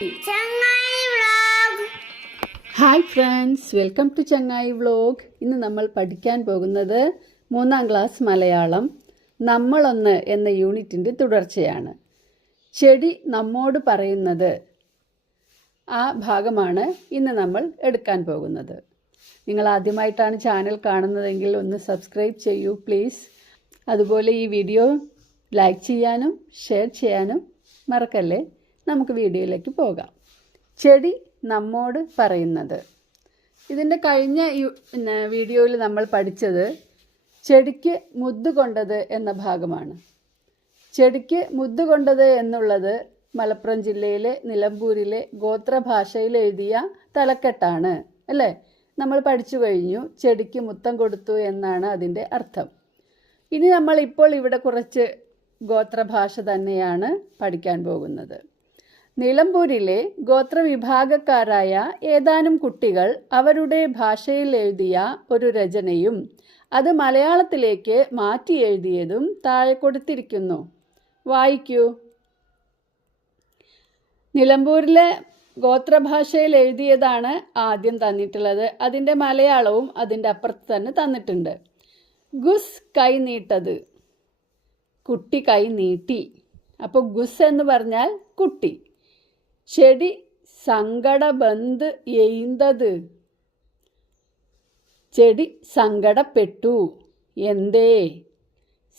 ചങ്ങായി vlog. Hi friends, welcome to Changayi vlog. ഇന്ന് നമ്മൾ പഠിക്കാൻ പോകുന്നത് 3ാം ക്ലാസ് മലയാളം നമ്മളൊന്ന് എന്ന യൂണിറ്റിൻ്റെ തുടർച്ചയാണ്. ചെടി നമ്മോട് പറയുന്നത് ആ ഭാഗമാണ് ഇന്ന് നമ്മൾ എടുക്കാൻ പോകുന്നത്. നിങ്ങൾ ആദ്യമായിട്ടാണ് ചാനൽ കാണുന്നതെങ്കിൽ ഒന്ന് സബ്സ്ക്രൈബ് ചെയ്യൂ പ്ലീസ്. അതുപോലെ ഈ വീഡിയോ ലൈക്ക് ചെയ്യാനും ഷെയർ ചെയ്യാനും മറക്കല്ലേ. നമുക്ക് വീഡിയോയിലേക്ക് പോകാം. ചെടി നമ്മോട് പറയുന്നത്. ഇതിൻ്റെ കഴിഞ്ഞ വീഡിയോയിൽ നമ്മൾ പഠിച്ചത് ചെടിക്ക് മുദ്ദ് കൊണ്ടത് എന്ന ഭാഗമാണ്. ചെടിക്ക് മുദ്ദ് കൊണ്ടത് എന്നുള്ളത് മലപ്പുറം ജില്ലയിലെ നിലമ്പൂരിലെ ഗോത്രഭാഷയിൽ എഴുതിയ തലക്കെട്ടാണ് അല്ലേ. നമ്മൾ പഠിച്ചു കഴിഞ്ഞു. ചെടിക്ക് മുത്തം കൊടുത്തു എന്നാണ് അതിൻ്റെ അർത്ഥം. ഇനി നമ്മൾ ഇപ്പോൾ ഇവിടെ കുറച്ച് ഗോത്രഭാഷ തന്നെയാണ് പഠിക്കാൻ പോകുന്നത്. നിലമ്പൂരിലെ ഗോത്രവിഭാഗക്കാരായ ഏതാനും കുട്ടികൾ അവരുടെ ഭാഷയിൽ എഴുതിയ ഒരു രചനയും അത് മലയാളത്തിലേക്ക് മാറ്റി എഴുതിയതും താഴെ കൊടുത്തിരിക്കുന്നു. വായിക്കൂ. നിലമ്പൂരിലെ ഗോത്രഭാഷയിൽ എഴുതിയതാണ് ആദ്യം തന്നിട്ടുള്ളത്. അതിൻ്റെ മലയാളവും അതിൻ്റെ അപ്പുറത്ത് തന്നെ തന്നിട്ടുണ്ട്. ഗുസ് കൈ നീട്ടത്, കുട്ടി കൈ നീട്ടി. അപ്പോൾ ഗുസ് എന്ന് പറഞ്ഞാൽ കുട്ടി. ചെടി സങ്കടബന്ത് എയ്തത്, ചെടി സങ്കടപ്പെട്ടു. എന്തേ?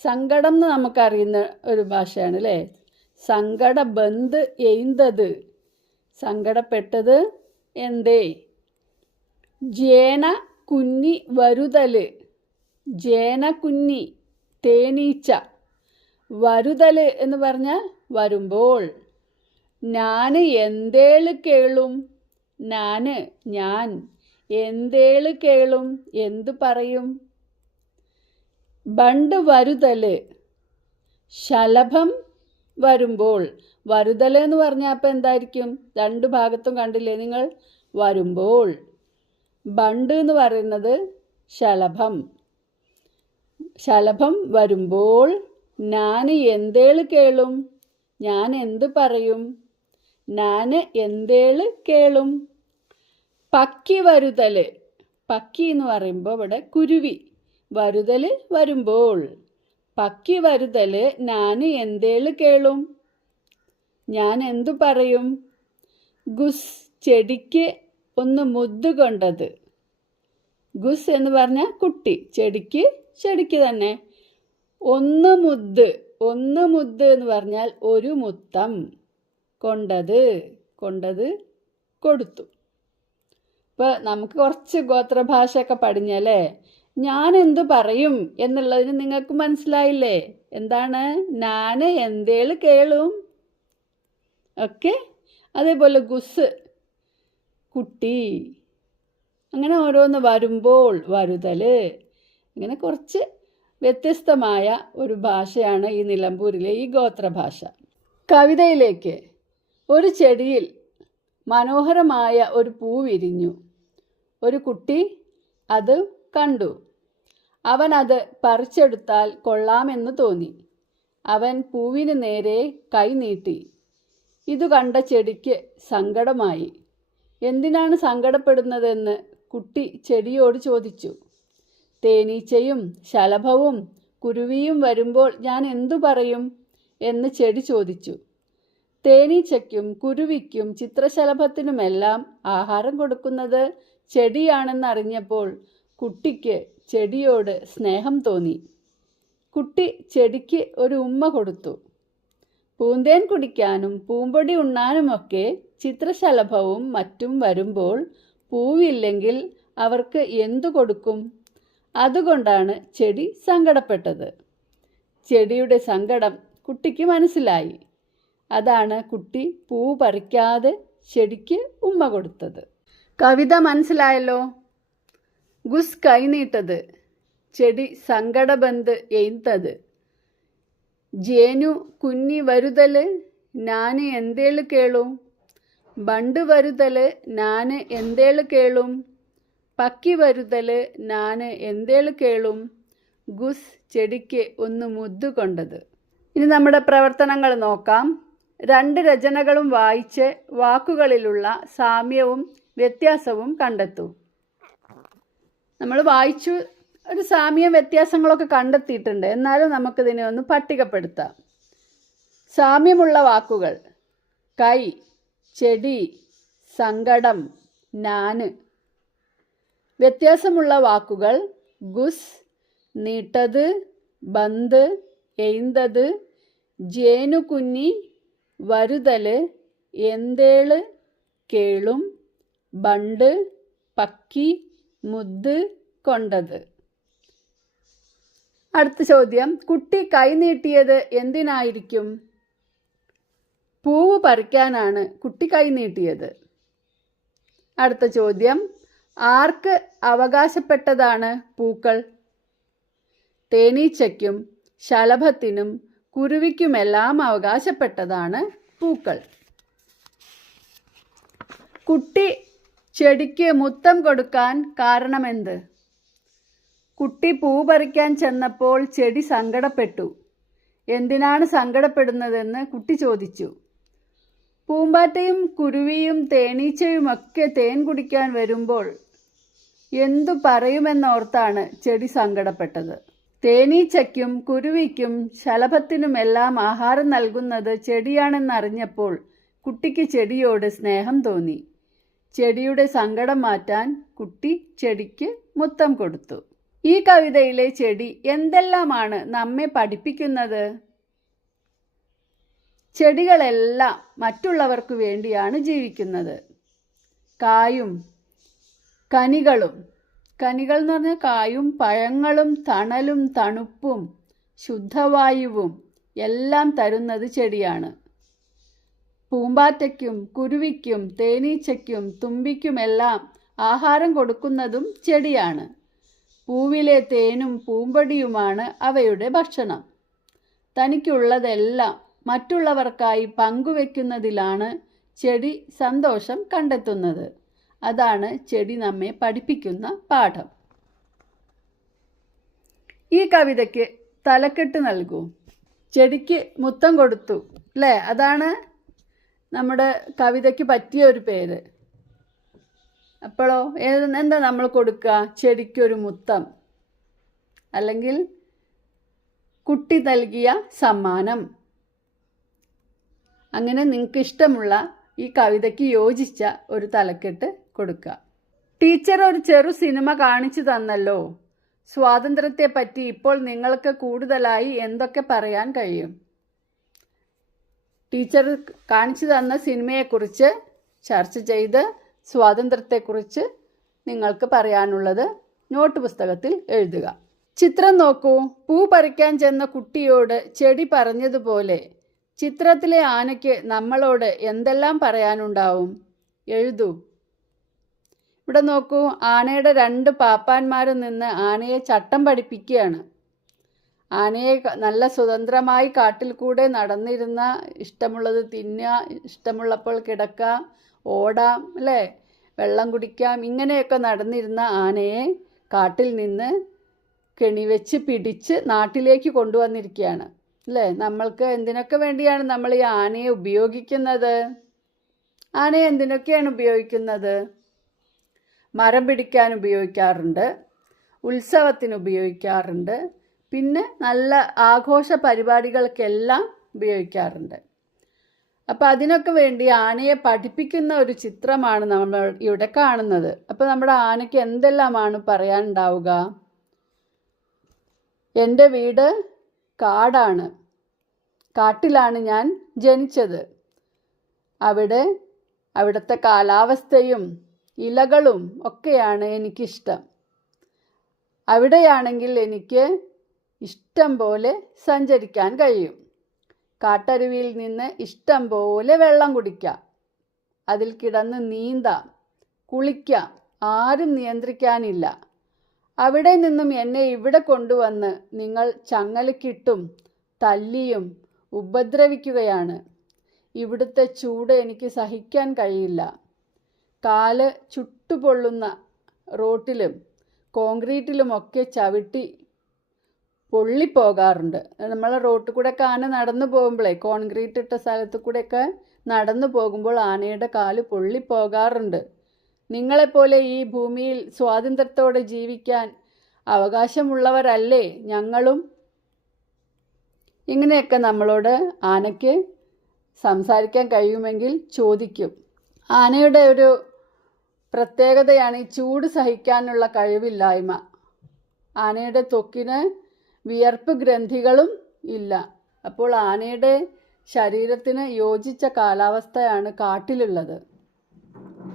സങ്കടം എന്ന് നമുക്കറിയുന്ന ഒരു ഭാഷയാണ് അല്ലേ. സങ്കടബന്ത് എയ്തത്, സങ്കടപ്പെട്ടത് എന്തേ. ജേന കുഞ്ഞി വരുതല്, ജേന കുഞ്ഞി തേനീച്ച. വരുതല് എന്ന് പറഞ്ഞാൽ വരുമ്പോൾ. ഞാന് എന്തേള് കേളും, ഞാന് ഞാൻ എന്തേള് കേളും എന്തു പറയും. ബണ്ട് വരുതല്, ശലഭം വരുമ്പോൾ. വരുതല് എന്ന് പറഞ്ഞാൽ അപ്പം എന്തായിരിക്കും? രണ്ട് ഭാഗത്തും കണ്ടില്ലേ നിങ്ങൾ? വരുമ്പോൾ. ബണ്ട് എന്ന് പറയുന്നത് ശലഭം. ശലഭം വരുമ്പോൾ ഞാന് എന്തേള് കേളും, ഞാൻ എന്ത് പറയും. ഞാന് എന്തേള് കേളും. പക്കി വരുതല്, പക്കി എന്ന് പറയുമ്പോൾ ഇവിടെ കുരുവി. വരുതല് വരുമ്പോൾ. പക്കി വരുതല് ഞാന് എന്തേള് കേളും, ഞാൻ എന്തു പറയും. ഗുസ് ചെടിക്ക് ഒന്ന് മുദ്ദ് കൊണ്ടത്. ഗുസ് എന്ന് പറഞ്ഞാൽ കുട്ടി. ചെടിക്ക് തന്നെ. ഒന്ന് മുദ്ദ്, ഒന്ന് മുദ്ദ് എന്ന് പറഞ്ഞാൽ ഒരു മുത്തം. കൊണ്ടത് കൊടുത്തു. ഇപ്പോൾ നമുക്ക് കുറച്ച് ഗോത്രഭാഷയൊക്കെ പഠിഞ്ഞല്ലേ. ഞാൻ എന്തു പറയും എന്നുള്ളതിന് നിങ്ങൾക്ക് മനസ്സിലായില്ലേ? എന്താണ്? ഞാൻ എന്തേള് കേളും. ഓക്കെ. അതേപോലെ ഗുസ് കുട്ടി. അങ്ങനെ ഓരോന്ന്. വരുമ്പോൾ വരുതല്. അങ്ങനെ കുറച്ച് വ്യത്യസ്തമായ ഒരു ഭാഷയാണ് ഈ നിലമ്പൂരിലെ ഈ ഗോത്രഭാഷ. കവിതയിലേക്ക്. ഒരു ചെടിയിൽ മനോഹരമായ ഒരു പൂ വിരിഞ്ഞു. ഒരു കുട്ടി അത് കണ്ടു. അവൻ അത് പറിച്ചെടുത്താൽ കൊള്ളാമെന്ന് തോന്നി. അവൻ പൂവിന് നേരെ കൈ നീട്ടി. ഇതു കണ്ട ചെടിക്ക് സങ്കടമായി. എന്തിനാണ് സങ്കടപ്പെടുന്നതെന്ന് കുട്ടി ചെടിയോട് ചോദിച്ചു. തേനീച്ചയും ശലഭവും കുരുവിയും വരുമ്പോൾ ഞാൻ എന്തു പറയും എന്ന് ചെടി ചോദിച്ചു. തേനീച്ചയ്ക്കും കുരുവിക്കും ചിത്രശലഭത്തിനുമെല്ലാം ആഹാരം കൊടുക്കുന്നത് ചെടിയാണെന്നറിഞ്ഞപ്പോൾ കുട്ടിക്ക് ചെടിയോട് സ്നേഹം തോന്നി. കുട്ടി ചെടിക്ക് ഒരു ഉമ്മ കൊടുത്തു. പൂന്തേൻ കുടിക്കാനും പൂമ്പൊടി ഉണ്ണാനുമൊക്കെ ചിത്രശലഭവും മറ്റും വരുമ്പോൾ പൂവില്ലെങ്കിൽ അവർക്ക് എന്തു കൊടുക്കും? അതുകൊണ്ടാണ് ചെടി സങ്കടപ്പെട്ടത്. ചെടിയുടെ സങ്കടം കുട്ടിക്ക് മനസ്സിലായി. അതാണ് കുട്ടി പൂ പറിക്കാതെ ചെടിക്ക് ഉമ്മ കൊടുത്തത്. കവിത മനസ്സിലായല്ലോ. ഗുസ് കൈ നീട്ടത്, ചെടി സങ്കടബന്ത് എയ്തത്. ജേനു കുഞ്ഞി വരുതല് ഞാന് എന്തേള് കേളും. ബണ്ട് വരുതല് ഞാന് എന്തേള് കേളും. പക്കി വരുതല് ഞാന് എന്തേള് കേളും. ഗുസ് ചെടിക്ക് ഒന്ന് മുദ്ദ് കൊണ്ടത്. ഇനി നമ്മുടെ പ്രവർത്തനങ്ങൾ നോക്കാം. രണ്ട് രചനകളും വായിച്ച് വാക്കുകളിലുള്ള സാമ്യവും വ്യത്യാസവും കണ്ടെത്തൂ. നമ്മൾ വായിച്ചു ഒരു സാമ്യം വ്യത്യാസങ്ങളൊക്കെ കണ്ടെത്തിയിട്ടുണ്ട്. എന്നാലും നമുക്കിതിനെ ഒന്ന് പട്ടികപ്പെടുത്താം. സാമ്യമുള്ള വാക്കുകൾ: കൈ, ചെടി, സങ്കടം, നാന്. വ്യത്യാസമുള്ള വാക്കുകൾ: ഗുസ്, നീട്ടത്, ബന്ത്, എയ്ന്തത്, ജേനുകുഞ്ഞി, വരുതല്, എന്തേള്, കേളും, ബണ്ട്, പക്കി, മുദ്, കൊണ്ടത്. അടുത്ത ചോദ്യം: കുട്ടി കൈ നീട്ടിയത് എന്തിനായിരിക്കും? പൂവ് പറിക്കാനാണ് കുട്ടി കൈ നീട്ടിയത്. അടുത്ത ചോദ്യം: ആർക്ക് അവകാശപ്പെട്ടതാണ് പൂക്കൾ? തേനീച്ചയ്ക്കും ശലഭത്തിനും കുരുവിക്കുമെല്ലാം അവകാശപ്പെട്ടതാണ് പൂക്കൾ. കുട്ടി ചെടിക്ക് മുത്തം കൊടുക്കാൻ കാരണമെന്ത്? കുട്ടി പൂ പറിക്കാൻ ചെന്നപ്പോൾ ചെടി സങ്കടപ്പെട്ടു. എന്തിനാണ് സങ്കടപ്പെടുന്നതെന്ന് കുട്ടി ചോദിച്ചു. പൂമ്പാറ്റയും കുരുവിയും തേനീച്ചയുമൊക്കെ തേൻ കുടിക്കാൻ വരുമ്പോൾ എന്തു പറയുമെന്നോർത്താണ് ചെടി സങ്കടപ്പെട്ടത്. തേനീച്ചയ്ക്കും കുരുവിക്കും ശലഭത്തിനുമെല്ലാം ആഹാരം നൽകുന്നത് ചെടിയാണെന്നറിഞ്ഞപ്പോൾ കുട്ടിക്ക് ചെടിയോട് സ്നേഹം തോന്നി. ചെടിയുടെ സങ്കടം മാറ്റാൻ കുട്ടി ചെടിക്ക് മുത്തം കൊടുത്തു. ഈ കവിതയിലെ ചെടി എന്തെല്ലാമാണ് നമ്മെ പഠിപ്പിക്കുന്നത്? ചെടികളെല്ലാം മറ്റുള്ളവർക്ക് വേണ്ടിയാണ് ജീവിക്കുന്നത്. കായും കനികളും, കനികൾ എന്ന് പറഞ്ഞാൽ കായും പഴങ്ങളും തണലും തണുപ്പും ശുദ്ധവായുവും എല്ലാം തരുന്നത് ചെടിയാണ്. പൂമ്പാറ്റയ്ക്കും കുരുവിക്കും തേനീച്ചയ്ക്കും തുമ്പിക്കുമെല്ലാം ആഹാരം കൊടുക്കുന്നതും ചെടിയാണ്. പൂവിലെ തേനും പൂമ്പൊടിയുമാണ് അവയുടെ ഭക്ഷണം. തനിക്കുള്ളതെല്ലാം മറ്റുള്ളവർക്കായി പങ്കുവെക്കുന്നതിലാണ് ചെടി സന്തോഷം കണ്ടെത്തുന്നത്. അതാണ് ചെടി നമ്മെ പഠിപ്പിക്കുന്ന പാഠം. ഈ കവിതയ്ക്ക് തലക്കെട്ട് നൽകൂ. ചെടിക്ക് മുത്തം കൊടുത്തു അല്ലേ? അതാണ് നമ്മുടെ കവിതയ്ക്ക് പറ്റിയ ഒരു പേര്. അപ്പോഴോ എന്താ നമ്മൾ കൊടുക്കുക? ചെടിക്കൊരു മുത്തം, അല്ലെങ്കിൽ കുട്ടി നൽകിയ സമ്മാനം. അങ്ങനെ നിങ്ങൾക്ക് ഇഷ്ടമുള്ള ഈ കവിതയ്ക്ക് യോജിച്ച ഒരു തലക്കെട്ട് കൊടുക്കുക. ടീച്ചർ ഒരു ചെറു സിനിമ കാണിച്ചു തന്നല്ലോ. സ്വാതന്ത്ര്യത്തെപ്പറ്റി ഇപ്പോൾ നിങ്ങൾക്ക് കൂടുതലായി എന്തൊക്കെ പറയാൻ കഴിയും? ടീച്ചർ കാണിച്ചു തന്ന സിനിമയെക്കുറിച്ച് ചർച്ച ചെയ്ത് സ്വാതന്ത്ര്യത്തെക്കുറിച്ച് നിങ്ങൾക്ക് പറയാനുള്ളത് നോട്ട് പുസ്തകത്തിൽ എഴുതുക. ചിത്രം നോക്കൂ. പൂ പറിക്കാൻ ചെന്ന കുട്ടിയോട് ചെടി പറഞ്ഞതുപോലെ ചിത്രത്തിലെ ആനയ്ക്ക് നമ്മളോട് എന്തെല്ലാം പറയാനുണ്ടാവും? എഴുതൂ. ഇവിടെ നോക്കൂ. ആനയുടെ രണ്ട് പാപ്പാന്മാരും നിന്ന് ആനയെ ചട്ടം പഠിപ്പിക്കുകയാണ്. ആനയെ നല്ല സ്വതന്ത്രമായി കാട്ടിൽ കൂടെ നടന്നിരുന്ന, ഇഷ്ടമുള്ളത് തിന്നുക, ഇഷ്ടമുള്ളപ്പോൾ കിടക്കാം, ഓടാം, അല്ലേ, വെള്ളം കുടിക്കാം, ഇങ്ങനെയൊക്കെ നടന്നിരുന്ന ആനയെ കാട്ടിൽ നിന്ന് കെണിവെച്ച് പിടിച്ച് നാട്ടിലേക്ക് കൊണ്ടുവന്നിരിക്കുകയാണ്. അല്ലേ? നമ്മൾക്ക് എന്തിനൊക്കെ വേണ്ടിയാണ് നമ്മൾ ഈ ആനയെ ഉപയോഗിക്കുന്നത്? ആനയെ എന്തിനൊക്കെയാണ് ഉപയോഗിക്കുന്നത്? മരം പിടിക്കാൻ ഉപയോഗിക്കാറുണ്ട്, ഉത്സവത്തിന് ഉപയോഗിക്കാറുണ്ട്, പിന്നെ നല്ല ആഘോഷ പരിപാടികൾക്കെല്ലാം ഉപയോഗിക്കാറുണ്ട്. അപ്പോൾ അതിനൊക്കെ വേണ്ടി ആനയെ പഠിപ്പിക്കുന്ന ഒരു ചിത്രമാണ് നമ്മൾ ഇവിടെ കാണുന്നത്. അപ്പോൾ നമ്മുടെ ആനയ്ക്ക് എന്തെല്ലാമാണ് പറയാനുണ്ടാവുക? എൻ്റെ വീട് കാടാണ്, കാട്ടിലാണ് ഞാൻ ജനിച്ചത്. അവിടുത്തെ കാലാവസ്ഥയും ഇലകളും ഒക്കെയാണ് എനിക്കിഷ്ടം. അവിടെയാണെങ്കിൽ എനിക്ക് ഇഷ്ടം പോലെ സഞ്ചരിക്കാൻ കഴിയും. കാട്ടരുവിയിൽ നിന്ന് ഇഷ്ടം പോലെ വെള്ളം കുടിക്കാം, അതിൽ കിടന്ന് നീന്താം, കുളിക്കാം, ആരും നിയന്ത്രിക്കാനില്ല. അവിടെ നിന്നും എന്നെ ഇവിടെ കൊണ്ടുവന്ന് നിങ്ങൾ ചങ്ങലക്കിട്ടും തല്ലിയും ഉപദ്രവിക്കുകയാണ്. ഇവിടുത്തെ ചൂട് എനിക്ക് സഹിക്കാൻ കഴിയില്ല. കാല് ചുട്ടുപൊള്ളുന്ന റോട്ടിലും കോൺക്രീറ്റിലുമൊക്കെ ചവിട്ടി പൊള്ളിപ്പോകാറുണ്ട്. നമ്മൾ റോട്ടിൽ കൂടെയൊക്കെ ആന നടന്നു പോകുമ്പോഴേ, കോൺക്രീറ്റ് ഇട്ട സ്ഥലത്ത് കൂടെയൊക്കെ നടന്നു പോകുമ്പോൾ ആനയുടെ കാല് പൊള്ളിപ്പോകാറുണ്ട്. നിങ്ങളെപ്പോലെ ഈ ഭൂമിയിൽ സ്വാതന്ത്ര്യത്തോടെ ജീവിക്കാൻ അവകാശമുള്ളവരല്ലേ ഞങ്ങളും? ഇങ്ങനെയൊക്കെ നമ്മളോട് ആനയ്ക്ക് സംസാരിക്കാൻ കഴിയുമെങ്കിൽ ചോദിക്കും. ആനയുടെ ഒരു പ്രത്യേകതയാണ് ഈ ചൂട് സഹിക്കാനുള്ള കഴിവില്ലായ്മ. ആനയുടെ ത്വക്കിന് വിയർപ്പ് ഗ്രന്ഥികളും ഇല്ല. അപ്പോൾ ആനയുടെ ശരീരത്തിന് യോജിച്ച കാലാവസ്ഥയാണ് കാട്ടിലുള്ളത്.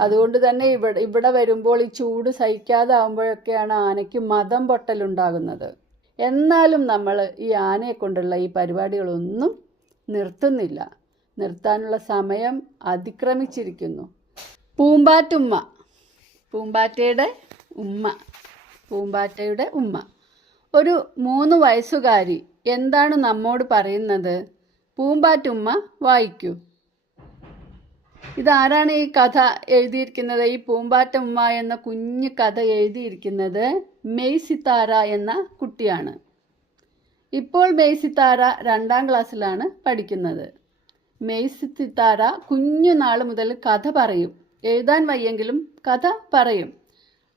അതുകൊണ്ട് തന്നെ ഇവിടെ വരുമ്പോൾ ഈ ചൂട് സഹിക്കാതാവുമ്പോഴൊക്കെയാണ് ആനയ്ക്ക് മദം പൊട്ടലുണ്ടാകുന്നത്. എന്നാലും നമ്മൾ ഈ ആനയെ കൊണ്ടുള്ള ഈ പരിപാടികളൊന്നും നിർത്തുന്നില്ല. നിർത്താനുള്ള സമയം അതിക്രമിച്ചിരിക്കുന്നു. പൂമ്പാറ്റുമ്മ, പൂമ്പാറ്റയുടെ ഉമ്മ ഒരു 3 വയസ്സുകാരി എന്താണ് നമ്മോട് പറയുന്നത്? പൂമ്പാറ്റുമ്മ വായിക്കൂ. ഇതാരാണ് ഈ കഥ എഴുതിയിരിക്കുന്നത്? ഈ പൂമ്പാറ്റ ഉമ്മ എന്ന കുഞ്ഞു കഥ എഴുതിയിരിക്കുന്നത് മെയ് സിത്താര എന്ന കുട്ടിയാണ്. ഇപ്പോൾ മെയ് സിത്താര 2ാം ക്ലാസ്സിലാണ് പഠിക്കുന്നത്. മെയ് സിത്താര കുഞ്ഞുനാൾ മുതൽ കഥ പറയും. എഴുതാൻ വയ്യെങ്കിലും കഥ പറയും.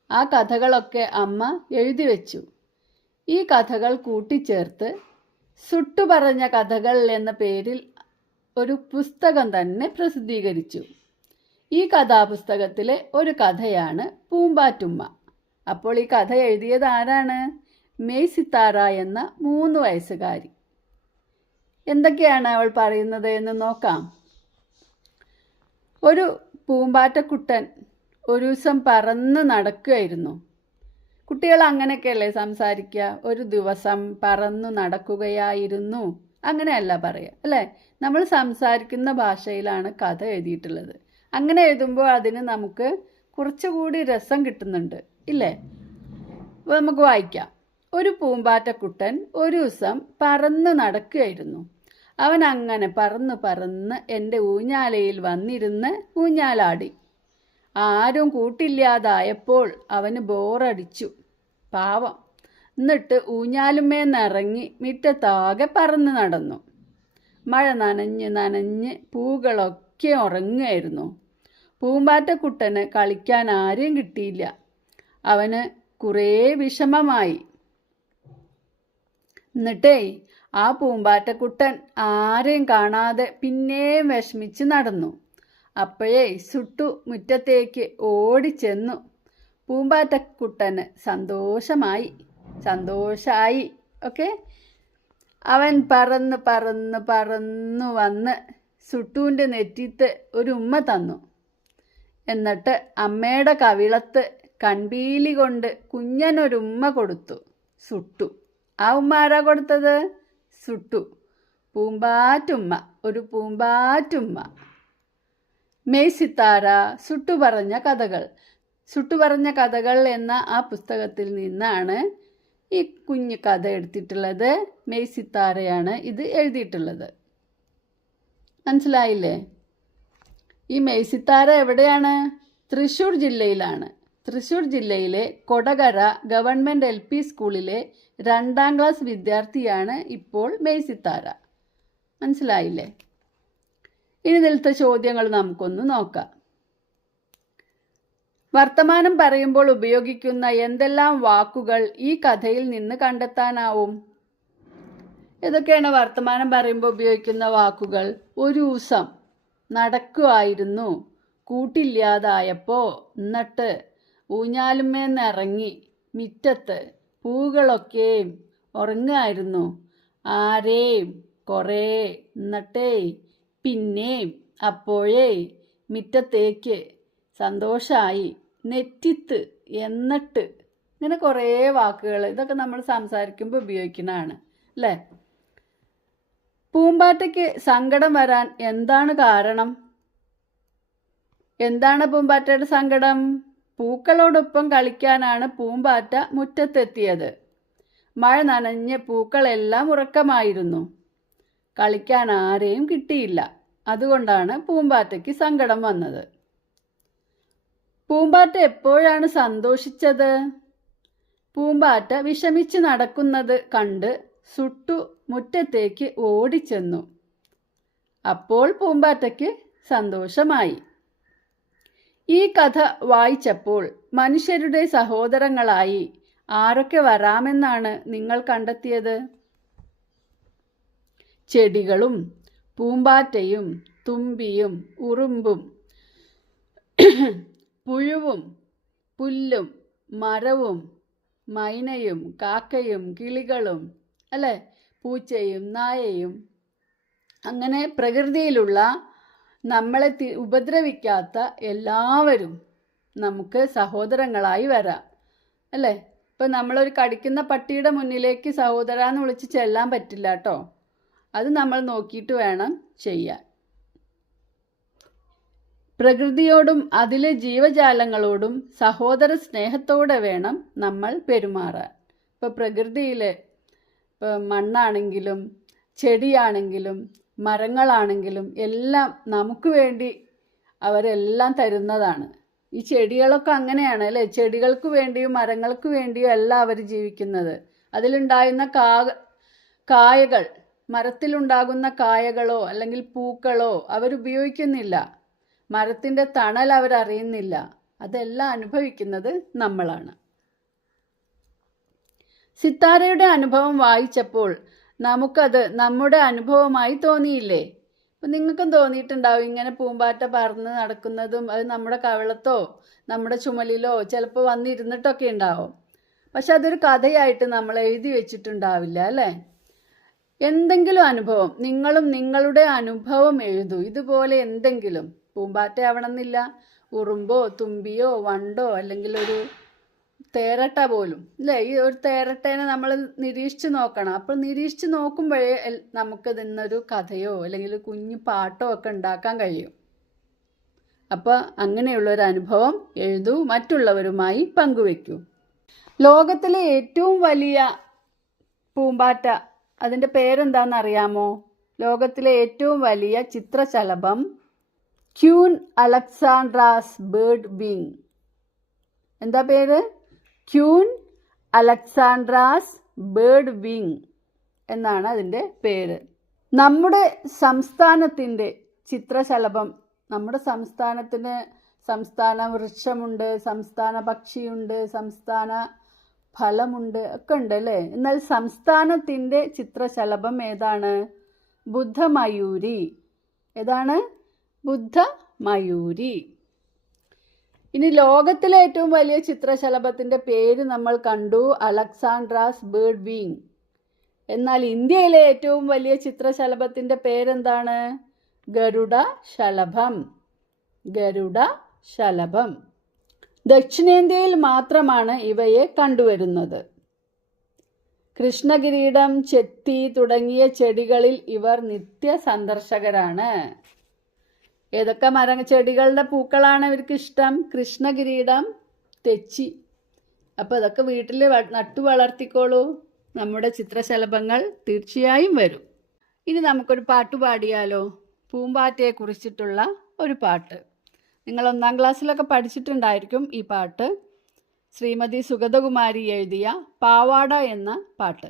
ആ കഥകളൊക്കെ അമ്മ എഴുതി വെച്ചു. ഈ കഥകൾ കൂട്ടിച്ചേർത്ത് സുട്ടുപറഞ്ഞ കഥകൾ എന്ന പേരിൽ ഒരു പുസ്തകം തന്നെ പ്രസിദ്ധീകരിച്ചു. ഈ കഥാപുസ്തകത്തിലെ ഒരു കഥയാണ് പൂമ്പാറ്റുമ്മ. അപ്പോൾ ഈ കഥ എഴുതിയത് ആരാണ്? മെയ് സിത്താര എന്ന 3 വയസ്സുകാരി. എന്തൊക്കെയാണ് അവൾ പറയുന്നത് എന്ന് നോക്കാം. ഒരു പൂമ്പാറ്റക്കുട്ടൻ ഒരു ദിവസം പറന്ന് നടക്കുകയായിരുന്നു. കുട്ടികൾ അങ്ങനെയൊക്കെയല്ലേ സംസാരിക്കുക? ഒരു ദിവസം പറന്നു നടക്കുകയായിരുന്നു, അങ്ങനെയല്ല പറയുക അല്ലേ? നമ്മൾ സംസാരിക്കുന്ന ഭാഷയിലാണ് കഥ എഴുതിയിട്ടുള്ളത്. അങ്ങനെ എഴുതുമ്പോൾ അതിന് നമുക്ക് കുറച്ചുകൂടി രസം കിട്ടുന്നുണ്ട് ഇല്ലേ? അപ്പോൾ നമുക്ക് വായിക്കാം. ഒരു പൂമ്പാറ്റക്കുട്ടൻ ഒരു ദിവസം പറന്ന് നടക്കുകയായിരുന്നു. അവൻ അങ്ങനെ പറന്ന് എൻ്റെ ഊഞ്ഞാലയിൽ വന്നിരുന്ന് ഊഞ്ഞാലാടി. ആരും കൂട്ടില്ലാതായപ്പോൾ അവന് ബോറടിച്ചു. പാവം. എന്നിട്ട് ഊഞ്ഞാലുമേന്നിറങ്ങി മുറ്റത്താകെ പറന്ന് നടന്നു. മഴ നനഞ്ഞ് പൂകളൊക്കെ ഉറങ്ങുമായിരുന്നു. പൂമ്പാറ്റക്കുട്ടന് കളിക്കാൻ ആരെയും കിട്ടിയില്ല. അവന് കുറേ വിഷമമായി. എന്നിട്ടേ ആ പൂമ്പാറ്റക്കുട്ടൻ ആരെയും കാണാതെ പിന്നെയും വിഷമിച്ച് നടന്നു. അപ്പോഴേ സുട്ടു മുറ്റത്തേക്ക് ഓടിച്ചെന്നു. പൂമ്പാറ്റക്കുട്ടന് സന്തോഷമായി. ഓക്കെ. അവൻ പറന്നു വന്ന് സുട്ടുവിൻ്റെ നെറ്റിത്ത് ഒരു ഉമ്മ തന്നു. എന്നിട്ട് അമ്മയുടെ കവിളത്ത് കൺപീലി കൊണ്ട് കുഞ്ഞനൊരുമ്മ കൊടുത്തു സുട്ടു. ആ ഉമ്മ ആരാ കൊടുത്തത്? സുട്ടു. പൂമ്പാറ്റുമ്മ, ഒരു പൂമ്പാറ്റുമ്മ. മെയ് സിത്താര സുട്ടു പറഞ്ഞ കഥകൾ എന്ന ആ പുസ്തകത്തിൽ നിന്നാണ് ഈ കുഞ്ഞു കഥ എടുത്തിട്ടുള്ളത്. മെയ് സിത്താരയാണ് ഇത് എഴുതിയിട്ടുള്ളത്. മനസ്സിലായില്ലേ? ഈ മെയ് സിത്താര എവിടെയാണ്? തൃശ്ശൂർ ജില്ലയിലാണ്. തൃശ്ശൂർ ജില്ലയിലെ കൊടകര ഗവൺമെൻറ് LP സ്കൂളിലെ 2ാം ക്ലാസ് വിദ്യാർത്ഥിയാണ് ഇപ്പോൾ മെയ് സിത്താര. മനസ്സിലായില്ലേ? ഇനി ഇതിലത്തെ ചോദ്യങ്ങൾ നമുക്കൊന്ന് നോക്കാം. വർത്തമാനം പറയുമ്പോൾ ഉപയോഗിക്കുന്ന എന്തെല്ലാം വാക്കുകൾ ഈ കഥയിൽ നിന്ന് കണ്ടെത്താനാവും? ഏതൊക്കെയാണ് വർത്തമാനം പറയുമ്പോൾ ഉപയോഗിക്കുന്ന വാക്കുകൾ? ഒരു ദിവസം, നടക്കുമായിരുന്നു, കൂട്ടില്ലാതായപ്പോ, എന്നിട്ട്, ഊഞ്ഞാലുമേന്നിറങ്ങി, മിറ്റത്ത്, പൂകളൊക്കെയും ഉറങ്ങായിരുന്നു, ആരേം, കുറേ, എന്നിട്ടേ, പിന്നേം, അപ്പോഴേ, മിറ്റത്തേക്ക്, സന്തോഷമായി, നെറ്റിത്ത്, എന്നിട്ട്, ഇങ്ങനെ കുറേ വാക്കുകൾ. ഇതൊക്കെ നമ്മൾ സംസാരിക്കുമ്പോൾ ഉപയോഗിക്കുന്നതാണ് അല്ലേ? പൂമ്പാറ്റയ്ക്ക് സങ്കടം വരാൻ എന്താണ് കാരണം? എന്താണ് പൂമ്പാറ്റയുടെ സങ്കടം? പൂക്കളോടൊപ്പം കളിക്കാനാണ് പൂമ്പാറ്റ മുറ്റത്തെത്തിയത്. മഴ നനഞ്ഞ് പൂക്കളെല്ലാം ഉറക്കമായിരുന്നു. കളിക്കാൻ ആരെയും കിട്ടിയില്ല. അതുകൊണ്ടാണ് പൂമ്പാറ്റയ്ക്ക് സങ്കടം വന്നത്. പൂമ്പാറ്റ എപ്പോഴാണ് സന്തോഷിച്ചത്? പൂമ്പാറ്റ വിഷമിച്ച് നടക്കുന്നത് കണ്ട് സുട്ടു മുറ്റത്തേക്ക് ഓടിച്ചെന്നു. അപ്പോൾ പൂമ്പാറ്റയ്ക്ക് സന്തോഷമായി. ഈ കഥ വായിച്ചപ്പോൾ മനുഷ്യരുടെ സഹോദരങ്ങളായി ആരൊക്കെ വരാമെന്നാണ് നിങ്ങൾ കണ്ടെത്തിയത്? ചെടികളും പൂമ്പാറ്റയും തുമ്പിയും ഉറുമ്പും പുഴുവും പുല്ലും മരവും മൈനയും കാക്കയും കിളികളും അല്ലേ, പൂച്ചയും നായയും, അങ്ങനെ പ്രകൃതിയിലുള്ള നമ്മളെ ഉപദ്രവിക്കാത്ത എല്ലാവരും നമുക്ക് സഹോദരങ്ങളായി വരാം അല്ലേ. ഇപ്പം നമ്മളൊരു കടിക്കുന്ന പട്ടിയുടെ മുന്നിലേക്ക് സഹോദരാന്ന് വിളിച്ച് ചെല്ലാൻ പറ്റില്ല കേട്ടോ. അത് നമ്മൾ നോക്കിയിട്ട് വേണം ചെയ്യാൻ. പ്രകൃതിയോടും അതിലെ ജീവജാലങ്ങളോടും സഹോദര സ്നേഹത്തോടെ വേണം നമ്മൾ പെരുമാറാൻ. ഇപ്പോൾ പ്രകൃതിയിൽ ഇപ്പോൾ മണ്ണാണെങ്കിലും ചെടിയാണെങ്കിലും മരങ്ങളാണെങ്കിലും എല്ലാം നമുക്ക് വേണ്ടി അവരെല്ലാം തരുന്നതാണ്. ഈ ചെടികളൊക്കെ അങ്ങനെയാണ് അല്ലേ. ചെടികൾക്ക് വേണ്ടിയും മരങ്ങൾക്ക് വേണ്ടിയും അല്ല അവർ ജീവിക്കുന്നത്. അതിലുണ്ടാകുന്ന കായകൾ, മരത്തിലുണ്ടാകുന്ന കായകളോ അല്ലെങ്കിൽ പൂക്കളോ അവരുപയോഗിക്കുന്നില്ല. മരത്തിൻ്റെ തണൽ അവരറിയുന്നില്ല. അതെല്ലാം അനുഭവിക്കുന്നത് നമ്മളാണ്. സിത്താരയുടെ അനുഭവം വായിച്ചപ്പോൾ നമുക്കത് നമ്മുടെ അനുഭവമായി തോന്നിയില്ലേ? അപ്പം നിങ്ങൾക്കും തോന്നിയിട്ടുണ്ടാവും ഇങ്ങനെ പൂമ്പാറ്റ പറന്ന് നടക്കുന്നതും അത് നമ്മുടെ കവിളത്തോ നമ്മുടെ ചുമലിലോ ചിലപ്പോൾ വന്നിരുന്നിട്ടൊക്കെ ഉണ്ടാവും. പക്ഷെ അതൊരു കഥയായിട്ട് നമ്മൾ എഴുതി വെച്ചിട്ടുണ്ടാവില്ല അല്ലേ. എന്തെങ്കിലും അനുഭവം, നിങ്ങളും നിങ്ങളുടെ അനുഭവം എഴുതൂ. ഇതുപോലെ എന്തെങ്കിലും, പൂമ്പാറ്റ ആവണമെന്നില്ല, ഉറുമ്പോ തുമ്പിയോ വണ്ടോ അല്ലെങ്കിൽ ഒരു തേരട്ട പോലും അല്ലേ. ഈ ഒരു തേരട്ടേനെ നമ്മൾ നിരീക്ഷിച്ച് നോക്കണം. അപ്പോൾ നിരീക്ഷിച്ച് നോക്കുമ്പോഴേ നമുക്ക് ഇതിന്നൊരു കഥയോ അല്ലെങ്കിൽ കുഞ്ഞു പാട്ടോ ഒക്കെ ഉണ്ടാക്കാൻ കഴിയും. അപ്പോൾ അങ്ങനെയുള്ളൊരു അനുഭവം എഴുതൂ, മറ്റുള്ളവരുമായി പങ്കുവെക്കൂ. ലോകത്തിലെ ഏറ്റവും വലിയ പൂമ്പാറ്റ, അതിൻ്റെ പേരെന്താണെന്നറിയാമോ? ലോകത്തിലെ ഏറ്റവും വലിയ ചിത്രശലഭം ക്യൂൻ അലക്സാൻഡ്രാസ് ബേർഡ് വിങ്. എന്താ പേര്? ക്യൂൻ അലക്സാൻഡ്രാസ് ബേർഡ് വിങ് എന്നാണ് അതിൻ്റെ പേര്. നമ്മുടെ സംസ്ഥാനത്തിൻ്റെ ചിത്രശലഭം, നമ്മുടെ സംസ്ഥാനത്തിന് സംസ്ഥാന വൃക്ഷമുണ്ട്, സംസ്ഥാന പക്ഷിയുണ്ട്, സംസ്ഥാന ഫലമുണ്ട്, ഒക്കെ ഉണ്ട് അല്ലേ. എന്നാൽ സംസ്ഥാനത്തിൻ്റെ ചിത്രശലഭം ഏതാണ്? ബുദ്ധമയൂരി. ഏതാണ്? ബുദ്ധമയൂരി. ഇനി ലോകത്തിലെ ഏറ്റവും വലിയ ചിത്രശലഭത്തിൻ്റെ പേര് നമ്മൾ കണ്ടു, അലക്സാൻഡ്രാസ് ബേർഡ് വിങ്. എന്നാൽ ഇന്ത്യയിലെ ഏറ്റവും വലിയ ചിത്രശലഭത്തിൻ്റെ പേരെന്താണ്? ഗരുഡ ശലഭം. ഗരുഡ ശലഭം. ദക്ഷിണേന്ത്യയിൽ മാത്രമാണ് ഇവയെ കണ്ടുവരുന്നത്. കൃഷ്ണകിരീടം, ചെത്തി തുടങ്ങിയ ചെടികളിൽ ഇവർ നിത്യ സന്ദർശകരാണ്. ഏതൊക്കെ ചെടികളുടെ പൂക്കളാണ് ഇവർക്ക് ഇഷ്ടം? കൃഷ്ണകിരീടം, തെച്ചി. അപ്പോൾ ഇതൊക്കെ വീട്ടിൽ നട്ടു വളർത്തിക്കോളൂ. നമ്മുടെ ചിത്രശലഭങ്ങൾ തീർച്ചയായും വരും. ഇനി നമുക്കൊരു പാട്ട് പാടിയാലോ? പൂമ്പാറ്റയെ കുറിച്ചിട്ടുള്ള ഒരു പാട്ട്. നിങ്ങൾ 1ാം ക്ലാസ്സിലൊക്കെ പഠിച്ചിട്ടുണ്ടായിരിക്കും ഈ പാട്ട്. ശ്രീമതി സുഗതകുമാരി എഴുതിയ പാവാട എന്ന പാട്ട്.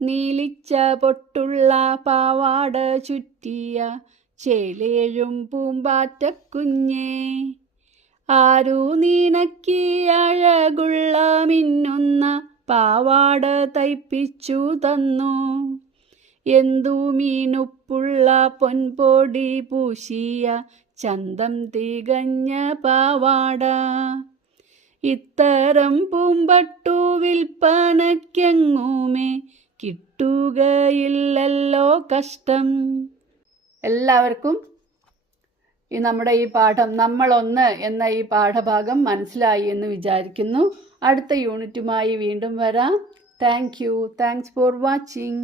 നീലിച്ച പൊട്ടുള്ള പാവാട ചുറ്റിയ ചേലേഴും പൂമ്പാറ്റക്കുഞ്ഞേ, ആരു നീനക്കി അഴകുള്ള മിന്നുന്ന പാവാട തയ്പ്പിച്ചു തന്നു, എന്തു മീനുപ്പുള്ള പൊൻപൊടി പൂശിയ ചന്തം തികഞ്ഞ പാവാട. ഇത്തരം പൂമ്പട്ടു വിൽപ്പനയ്ക്കെങ്ങുമേ കിട്ടുകയില്ലല്ലോ കഷ്ടം. എല്ലാവർക്കും നമ്മുടെ ഈ പാഠം നമ്മളൊന്ന് എന്ന ഈ പാഠഭാഗം മനസ്സിലായി എന്ന് വിചാരിക്കുന്നു. അടുത്ത യൂണിറ്റുമായി വീണ്ടും വരാം. Thanks for watching.